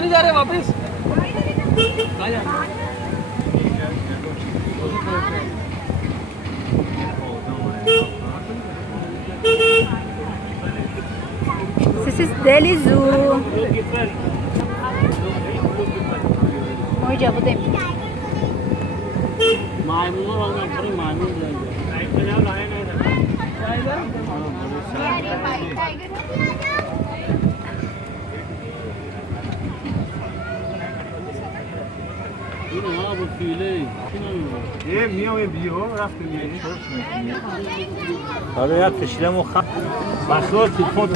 क्यों नहीं जा रहे वापस? This is Delhi Zoo. Hoca bu demiş. maymunlar onlar buraya maymun diyorlar. Yine ha bu file. یه میام بیرون رفتیم یه حالا یک کشیدم و خط بخور تلفن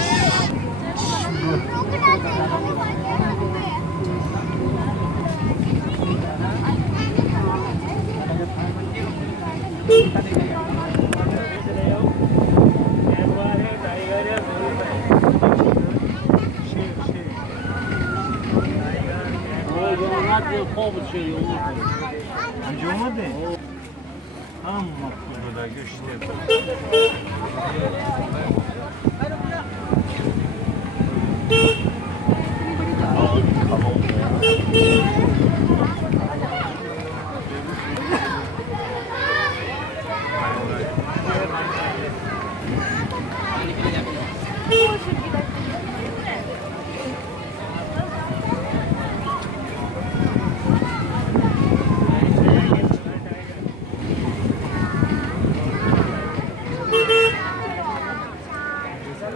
خوب şey olur. انجا اومده هم خدا گشته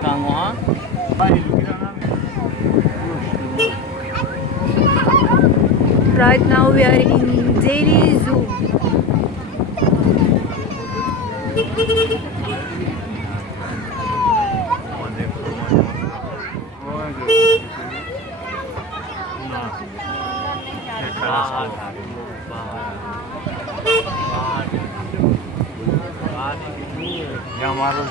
Kangoha. Right now we are in Delhi Zoo. یا ما رو